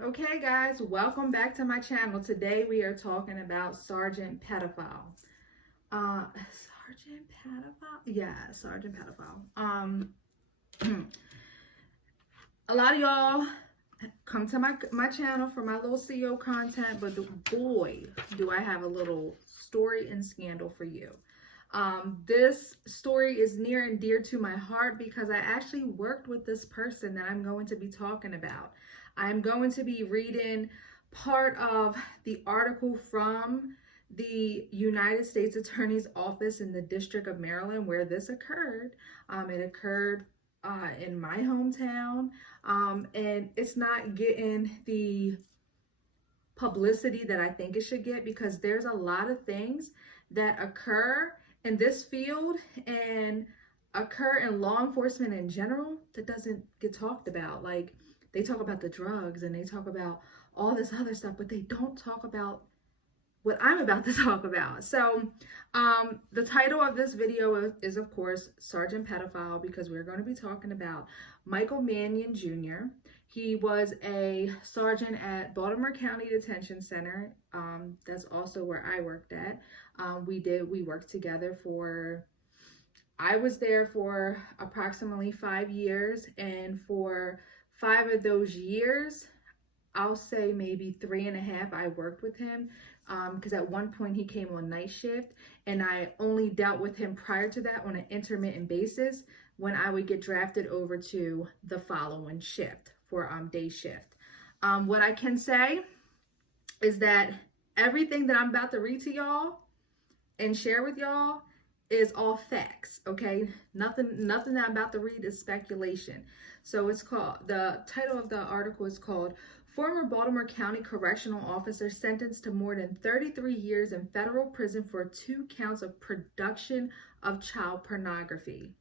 Okay, guys, welcome back to my channel. Today we are talking about Sergeant Pedophile. Sergeant Pedophile? Yeah, Sergeant Pedophile. A lot of y'all come to my channel for my little CO content, but boy, do I have a little story and scandal for you. This story is near and dear to my heart because I actually worked with this person that I'm going to be talking about. I'm going to be reading part of the article from the United States Attorney's Office in the District of Maryland where this occurred. It occurred in my hometown, and it's not getting the publicity that I think it should get because there's a lot of things that occur in this field and occur in law enforcement in general that doesn't get talked about. Like, they talk about the drugs and they talk about all this other stuff, but they don't talk about what I'm about to talk about. So the title of this video is of course Sergeant Pedophile, because we're going to be talking about Michael Mannion Jr. He was a sergeant at Baltimore County Detention Center. That's also where I worked at. We worked together I was there for approximately 5 years, and for 5 of those years, I'll say maybe 3.5, I worked with him, because at one point he came on night shift, and I only dealt with him prior to that on an intermittent basis when I would get drafted over to the following shift for day shift. What I can say is that everything that I'm about to read to y'all and share with y'all is all facts, okay? Nothing that I'm about to read is speculation. So the title of the article is called Former Baltimore County Correctional Officer Sentenced to More Than 33 Years in Federal Prison for 2 Counts of Production of Child Pornography.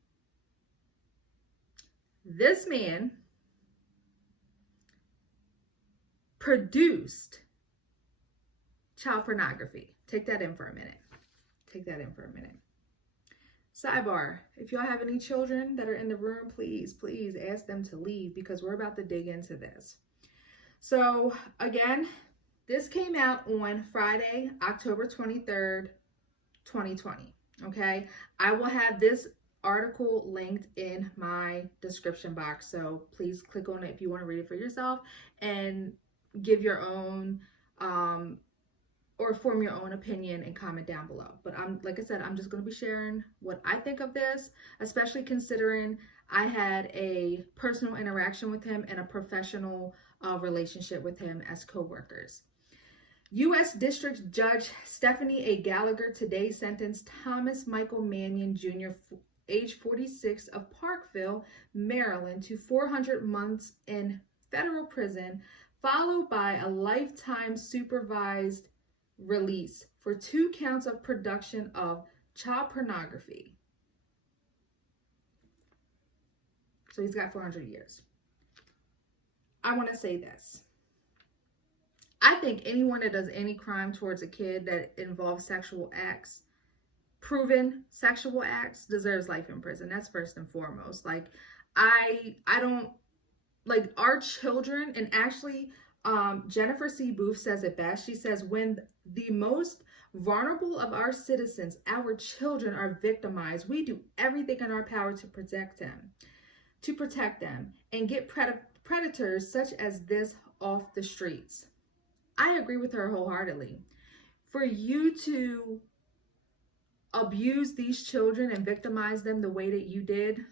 This man produced child pornography. Take that in for a minute. Sidebar, if y'all have any children that are in the room, please ask them to leave because we're about to dig into this. So again, this came out on Friday, October 23rd, 2020. Okay, I will have this article linked in my description box, so please click on it if you want to read it for yourself and give your own or form your own opinion and comment down below. But like I said, I'm just going to be sharing what I think of this, especially considering I had a personal interaction with him and a professional relationship with him as co-workers. U.S. District Judge Stephanie A. Gallagher today sentenced Thomas Michael Mannion Jr., age 46, of Parkville, Maryland, to 400 months in federal prison, followed by a lifetime supervised release for 2 counts of production of child pornography. So he's got 400 years. I want to say this. I think anyone that does any crime towards a kid that involves sexual acts, proven sexual acts, deserves life in prison. That's first and foremost. Like, I don't, like, our children, and actually Jennifer C. Booth says it best. She says, when the most vulnerable of our citizens, our children, are victimized, we do everything in our power to protect them, and get predators such as this off the streets. I agree with her wholeheartedly. For you to abuse these children and victimize them the way that you did,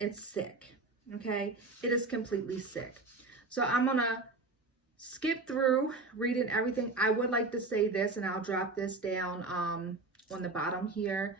it's sick. Okay, it is completely sick. So I'm gonna skip through reading everything. I would like to say this, and I'll drop this down on the bottom here.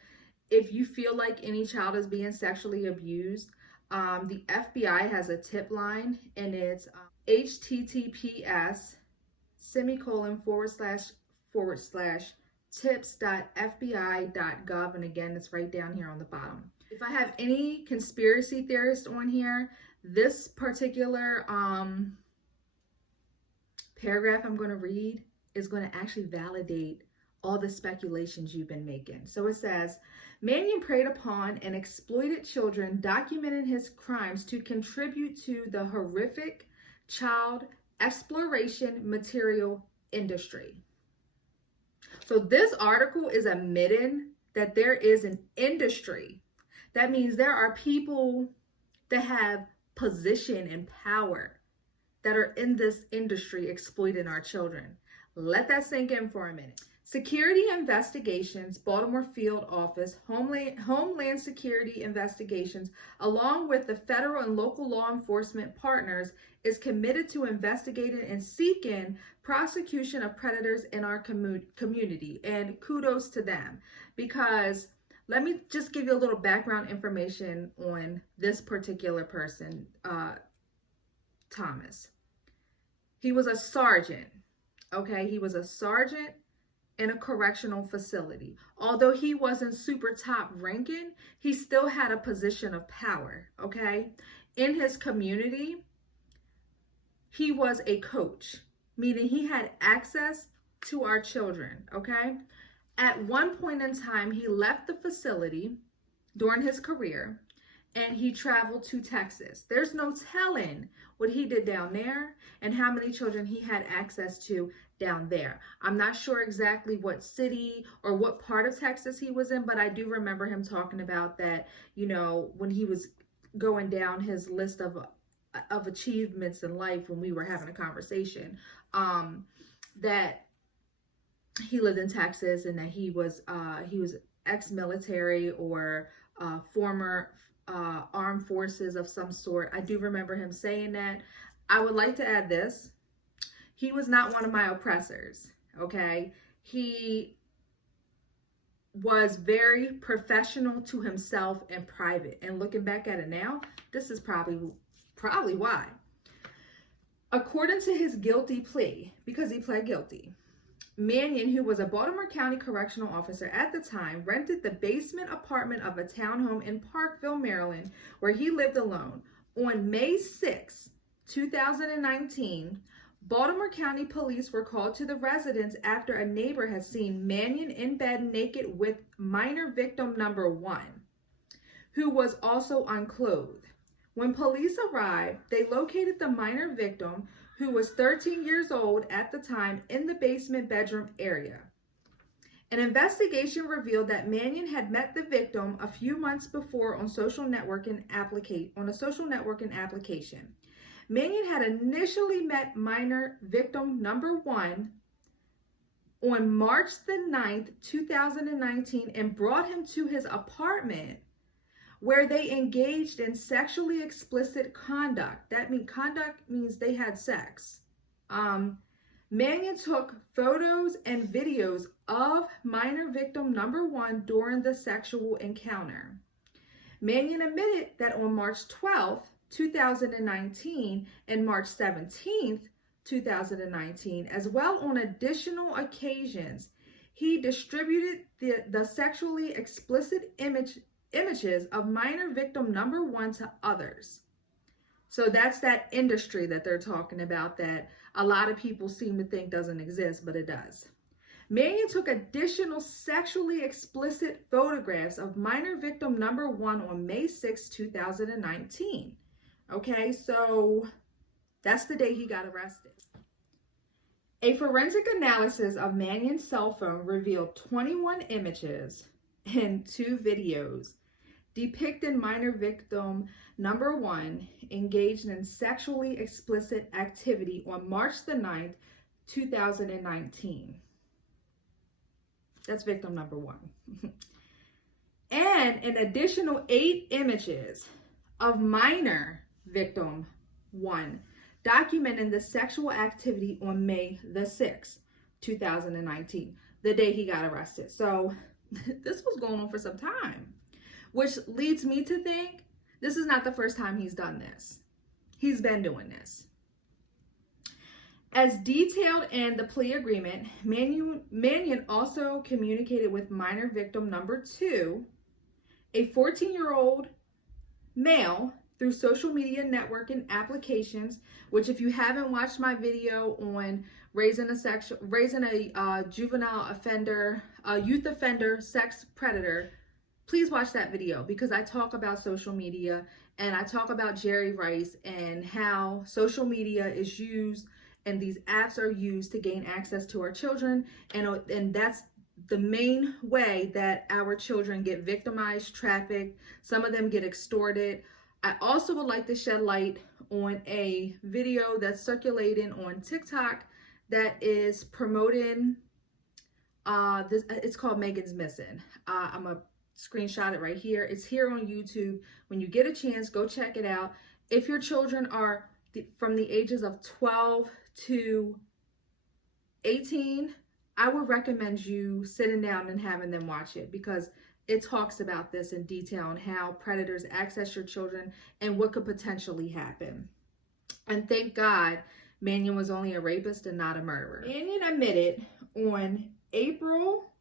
If you feel like any child is being sexually abused, the FBI has a tip line, and it's https://tips.fbi.gov, and again, it's right down here on the bottom. If I have any conspiracy theorists on here, this particular paragraph I'm going to read is going to actually validate all the speculations you've been making. So it says, Mannion preyed upon and exploited children, documenting his crimes to contribute to the horrific child exploration material industry. So this article is admitting that there is an industry. That means there are people that have position and power that are in this industry exploiting our children. Let that sink in for a minute. Security Investigations, Baltimore Field Office, Homeland Security Investigations, along with the federal and local law enforcement partners, is committed to investigating and seeking prosecution of predators in our community. And kudos to them, because let me just give you a little background information on this particular person, Thomas. He was a sergeant, okay? He was a sergeant in a correctional facility. Although he wasn't super top ranking, he still had a position of power, okay? In his community, he was a coach, meaning he had access to our children, okay? At one point in time, he left the facility during his career and he traveled to Texas. There's no telling what he did down there and how many children he had access to down there. I'm not sure exactly what city or what part of Texas he was in, but I do remember him talking about that, you know, when he was going down his list of achievements in life when we were having a conversation, that he lived in Texas and that he was ex-military or former armed forces of some sort. I do remember him saying that. I would like to add this. He was not one of my oppressors, okay? He was very professional to himself and private. And looking back at it now, this is probably why. According to his guilty plea, because he pled guilty, Mannion, who was a Baltimore County correctional officer at the time, rented the basement apartment of a townhome in Parkville, Maryland, where he lived alone. On May 6, 2019, Baltimore County police were called to the residence after a neighbor had seen Mannion in bed naked with minor victim number 1, who was also unclothed. When police arrived, they located the minor victim, who was 13 years old at the time, in the basement bedroom area. An investigation revealed that Mannion had met the victim a few months before on a social networking application. Mannion had initially met minor victim number 1 on March the 9th, 2019, and brought him to his apartment, where they engaged in sexually explicit conduct. Conduct means they had sex. Mannion took photos and videos of minor victim number 1 during the sexual encounter. Mannion admitted that on March 12th, 2019 and March 17th, 2019, as well on additional occasions, he distributed the sexually explicit images of minor victim number 1 to others. So that's that industry that they're talking about that a lot of people seem to think doesn't exist, but it does. Mannion took additional sexually explicit photographs of minor victim number 1 on May 6, 2019. Okay, so that's the day he got arrested. A forensic analysis of Mannion's cell phone revealed 21 images and 2 videos depicting minor victim number 1 engaged in sexually explicit activity on March the 9th, 2019. That's victim number 1. And an additional 8 images of minor victim 1 documenting the sexual activity on May the 6th, 2019, the day he got arrested. So this was going on for some time, which leads me to think this is not the first time he's done this. He's been doing this. As detailed in the plea agreement, Mannion also communicated with minor victim number 2, a 14-year-old male through social media networking applications, which if you haven't watched my video on raising a juvenile offender, a youth offender sex predator, please watch that video, because I talk about social media and I talk about Jerry Rice and how social media is used and these apps are used to gain access to our children, and that's the main way that our children get victimized, trafficked. Some of them get extorted. I also would like to shed light on a video that's circulating on TikTok that is promoting it's called Megan's Missing. I'm a screenshot it right here. It's here on YouTube. When you get a chance, go check it out. If your children are from the ages of 12 to 18, I would recommend you sitting down and having them watch it, because it talks about this in detail and how predators access your children and what could potentially happen. And thank God Mannion was only a rapist and not a murderer. Mannion admitted on April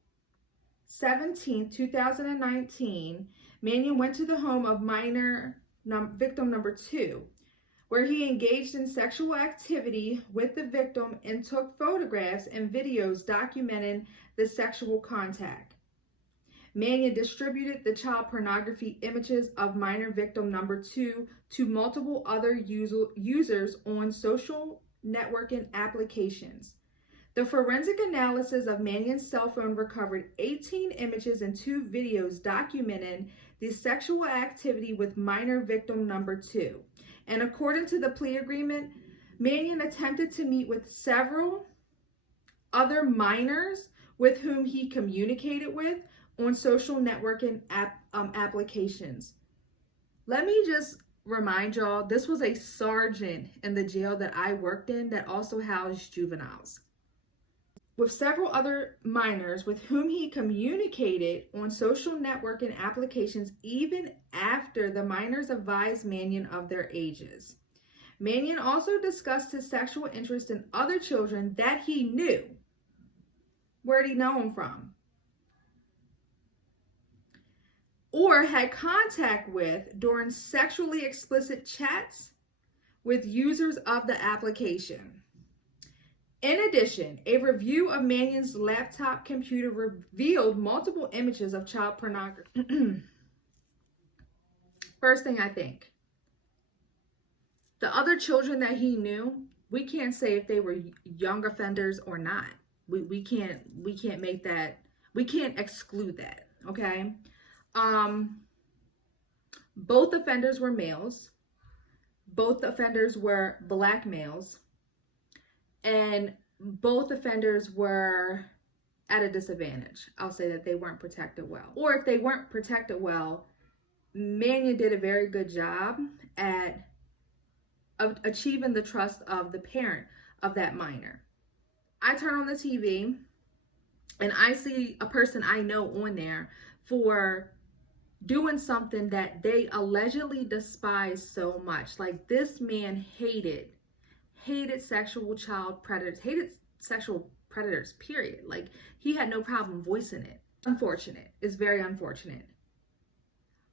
17, 2019, Mannion went to the home of minor victim number 2, where he engaged in sexual activity with the victim and took photographs and videos documenting the sexual contact. Mannion distributed the child pornography images of minor victim number 2 to multiple other users on social networking applications. The forensic analysis of Mannion's cell phone recovered 18 images and 2 videos documenting the sexual activity with minor victim number 2. And according to the plea agreement, Mannion attempted to meet with several other minors with whom he communicated with on social networking applications. Let me just remind y'all, this was a sergeant in the jail that I worked in that also housed juveniles. With several other minors with whom he communicated on social networking applications even after the minors advised Mannion of their ages. Mannion also discussed his sexual interest in other children that he knew. Where'd he know them from? Or had contact with during sexually explicit chats with users of the application. In addition, a review of Mannion's laptop computer revealed multiple images of child pornography. First thing I think, the other children that he knew, we can't say if they were young offenders or not. We can't make that, we can't exclude that, okay? Both offenders were males. Both offenders were Black males. And both offenders were at a disadvantage. I'll say that they weren't protected well. Or if they weren't protected well, Mannion did a very good job at achieving the trust of the parent of that minor. I turn on the TV and I see a person I know on there for doing something that they allegedly despise so much. Like, this man hated sexual predators, period. Like, he had no problem voicing it. Unfortunate. It's very unfortunate.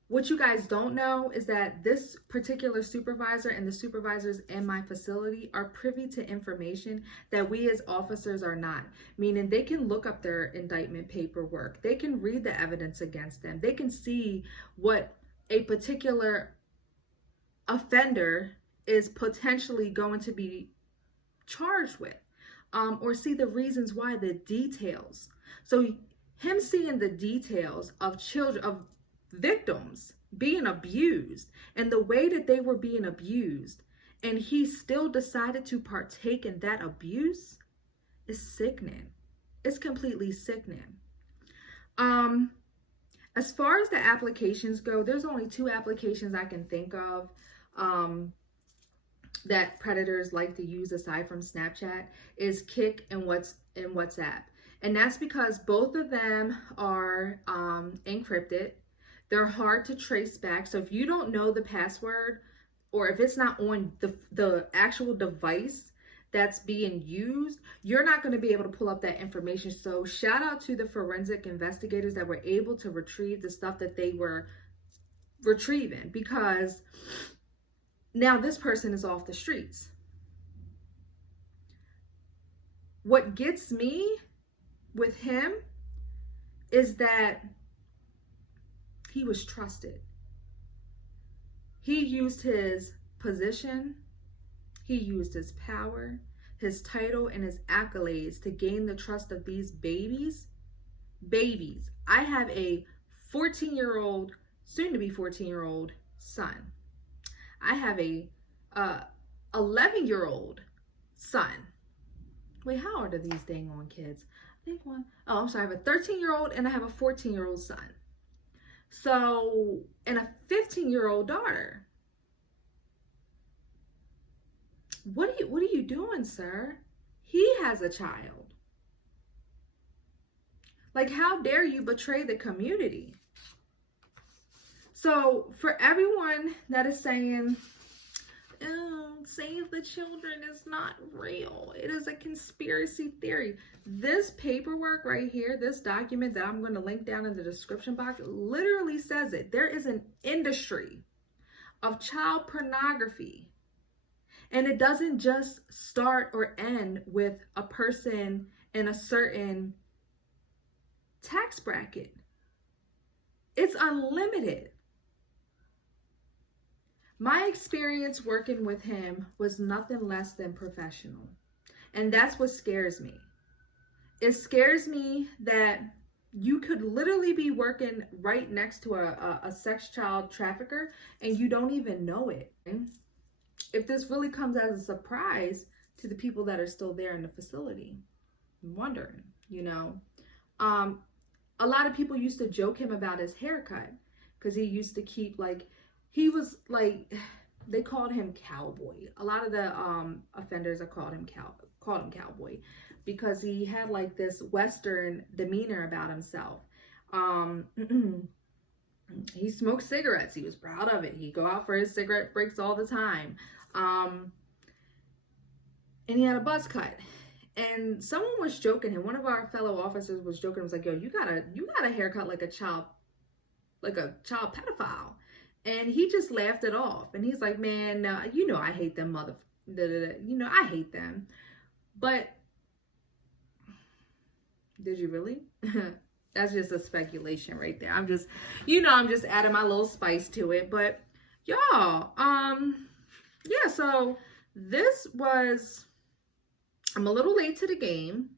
What you guys don't know is that this particular supervisor and the supervisors in my facility are privy to information that we as officers are not. Meaning they can look up their indictment paperwork. They can read the evidence against them. They can see what a particular offender is potentially going to be charged with, or see the reasons why, the details. So him seeing the details of children, of victims being abused and the way that they were being abused, and he still decided to partake in that abuse, is sickening. It's completely sickening. As far as the applications go, there's only 2 applications I can think of that predators like to use aside from Snapchat, is Kik and WhatsApp. And that's because both of them are encrypted. They're hard to trace back. So if you don't know the password, or if it's not on the actual device that's being used, you're not going to be able to pull up that information. So shout out to the forensic investigators that were able to retrieve the stuff that they were retrieving, because Now this person is off the streets. What gets me with him is that he was trusted. He used his position, he used his power, his title, and his accolades to gain the trust of these babies. Babies. I have a 14-year-old, soon to be 14-year-old son. I have a 11-year-old son. Wait, how old are these dang on kids? I think one, oh, I'm sorry, I have a 13-year-old and I have a 14-year-old son. So, and a 15-year-old daughter. What are you doing, sir? He has a child. Like, how dare you betray the community? So, for everyone that is saying, oh, save the children is not real, it is a conspiracy theory. This paperwork right here, this document that I'm going to link down in the description box, literally says it. There is an industry of child pornography. And it doesn't just start or end with a person in a certain tax bracket. It's unlimited. My experience working with him was nothing less than professional. And that's what scares me. It scares me that you could literally be working right next to a sex child trafficker and you don't even know it. If this really comes as a surprise to the people that are still there in the facility, I'm wondering, you know. A lot of people used to joke him about his haircut because he used to keep he was like, they called him cowboy. A lot of the offenders called him cowboy because he had like this Western demeanor about himself. He smoked cigarettes. He was proud of it. He'd go out for his cigarette breaks all the time. And he had a buzz cut. And someone was joking him. One of our fellow officers was joking. Was like, "Yo, you got a haircut like a child pedophile." And he just laughed it off. And he's like, "Man, you know I hate them you know I hate them." But did you really? That's just a speculation right there. I'm just adding my little spice to it. But y'all, yeah, so this was, I'm a little late to the game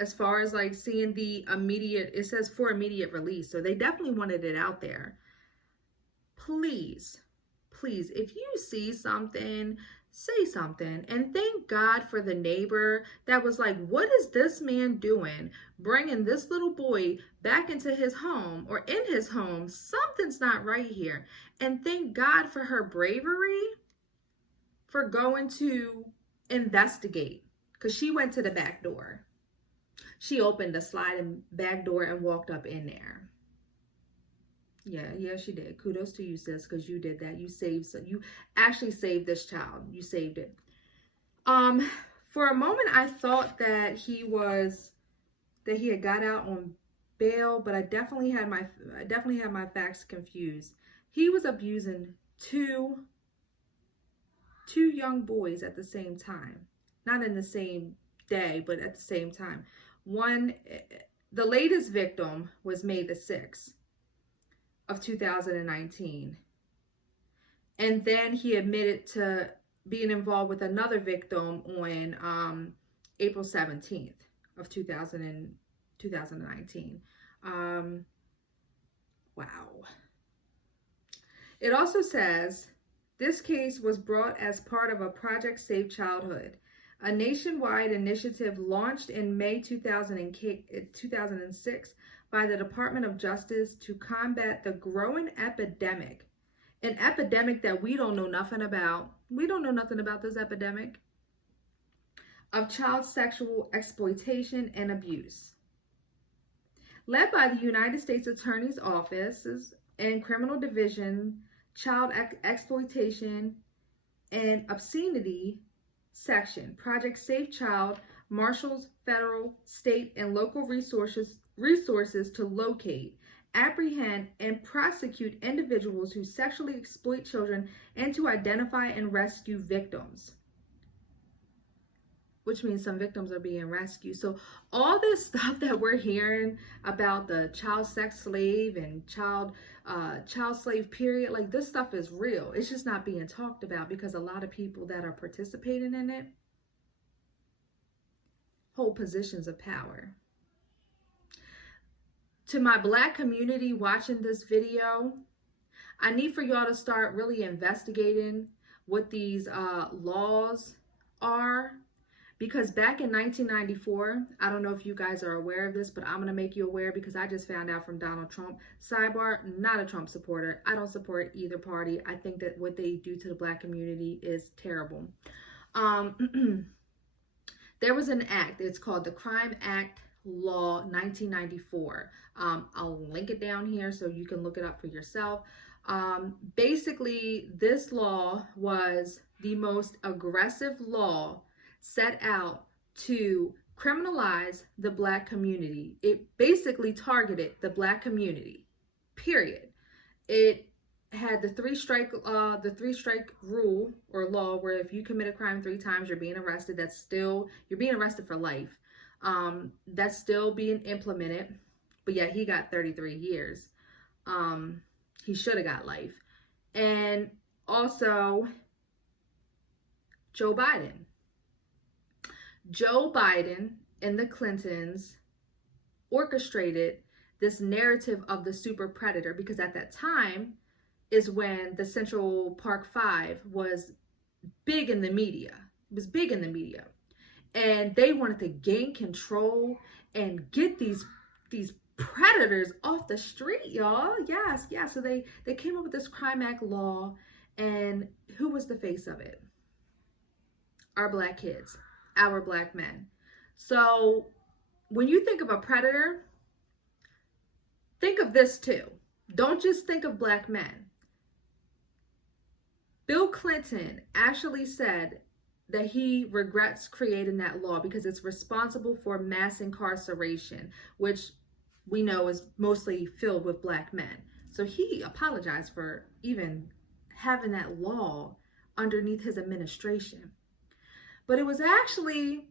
as far as like seeing the immediate, it says for immediate release. So they definitely wanted it out there. Please, if you see something, say something. And thank God for the neighbor that was like, what is this man doing? Bringing this little boy back into his home or in his home. Something's not right here. And thank God for her bravery for going to investigate, because she went to the back door. She opened the sliding back door and walked up in there. Yeah, she did. Kudos to you, sis, because you did that. You actually saved this child. You saved it. For a moment, I thought that he had got out on bail, but I definitely had my facts confused. He was abusing two young boys at the same time, not in the same day, but at the same time. The latest victim was May the 6th. Of 2019. And then he admitted to being involved with another victim on April 17th of 2019. Wow. It also says, this case was brought as part of a Project Safe Childhood, a nationwide initiative launched in May 2006 by the Department of Justice to combat the growing epidemic, an epidemic that we don't know nothing about. We don't know nothing about this epidemic of child sexual exploitation and abuse. Led by the United States Attorney's Office and Criminal Division, Child Exploitation and Obscenity Section, Project Safe Child marshals federal, state, and local resources to locate, apprehend, and prosecute individuals who sexually exploit children, and to identify and rescue victims. Which means some victims are being rescued. So all this stuff that we're hearing about the child sex slave and child slave period, like this stuff is real. It's just not being talked about because a lot of people that are participating in it hold positions of power. To my Black community watching this video, I need for y'all to start really investigating what these laws are. Because back in 1994, I don't know if you guys are aware of this, but I'm going to make you aware because I just found out from Donald Trump. Sidebar, not a Trump supporter. I don't support either party. I think that what they do to the Black community is terrible. There was an act. It's called the Crime Act Law 1994. I'll link it down here so you can look it up for yourself. Basically, this law was the most aggressive law set out to criminalize the Black community. It basically targeted the Black community, period. It had the three strike rule or law, where if you commit a crime 3 times, you're being arrested. You're being arrested for life. That's still being implemented, but yeah, he got 33 years. He should have got life. And also Joe Biden and the Clintons orchestrated this narrative of the super predator, because at that time is when the Central Park 5 was big in the media. It was big in the media. And they wanted to gain control and get these predators off the street, y'all. Yes. So they came up with this Crime Act law, and who was the face of it? Our Black kids. Our Black men. So when you think of a predator, think of this too. Don't just think of Black men. Bill Clinton actually said that he regrets creating that law because it's responsible for mass incarceration, which we know is mostly filled with Black men. So he apologized for even having that law underneath his administration. But it was actually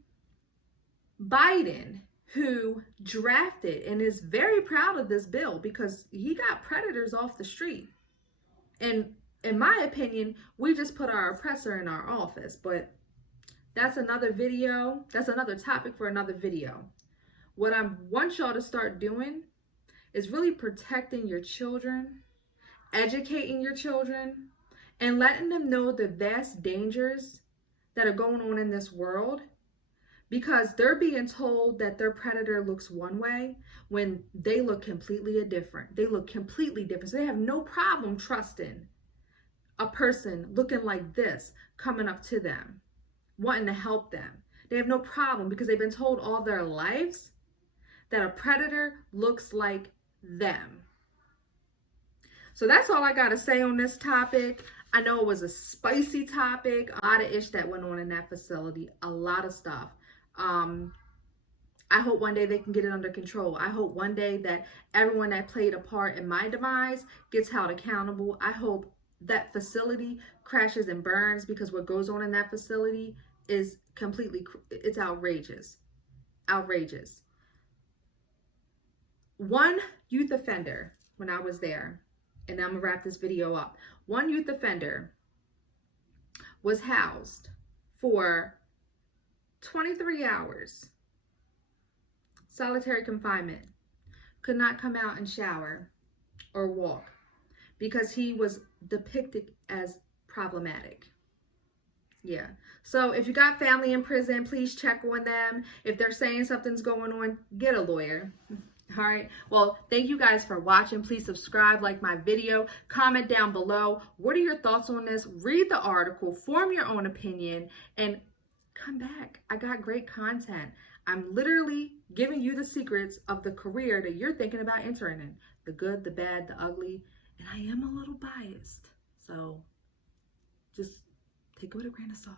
Biden who drafted and is very proud of this bill because he got predators off the street. And in my opinion, we just put our oppressor in our office. But that's another video. That's another topic for another video. What I want y'all to start doing is really protecting your children, educating your children, and letting them know the vast dangers that are going on in this world, because they're being told that their predator looks one way when they look completely different. They look completely different. So they have no problem trusting a person looking like this coming up to them, wanting to help them. They have no problem because they've been told all their lives that a predator looks like them. So that's all I got to say on this topic. I know it was a spicy topic, a lot of ish that went on in that facility, a lot of stuff. I hope one day they can get it under control. I hope one day that everyone that played a part in my demise gets held accountable. I hope that facility crashes and burns, because what goes on in that facility is it's outrageous. Outrageous. One youth offender, when I was there, and I'm gonna wrap this video up. One youth offender was housed for 23 hours, solitary confinement, could not come out and shower or walk because he was depicted as problematic. Yeah. So if you got family in prison, please check on them. If they're saying something's going on, get a lawyer. All right. Well, thank you guys for watching. Please subscribe, like my video, comment down below. What are your thoughts on this? Read the article, form your own opinion, and come back. I got great content. I'm literally giving you the secrets of the career that you're thinking about entering in. The good, the bad, the ugly. And I am a little biased. So just take it with a grain of salt.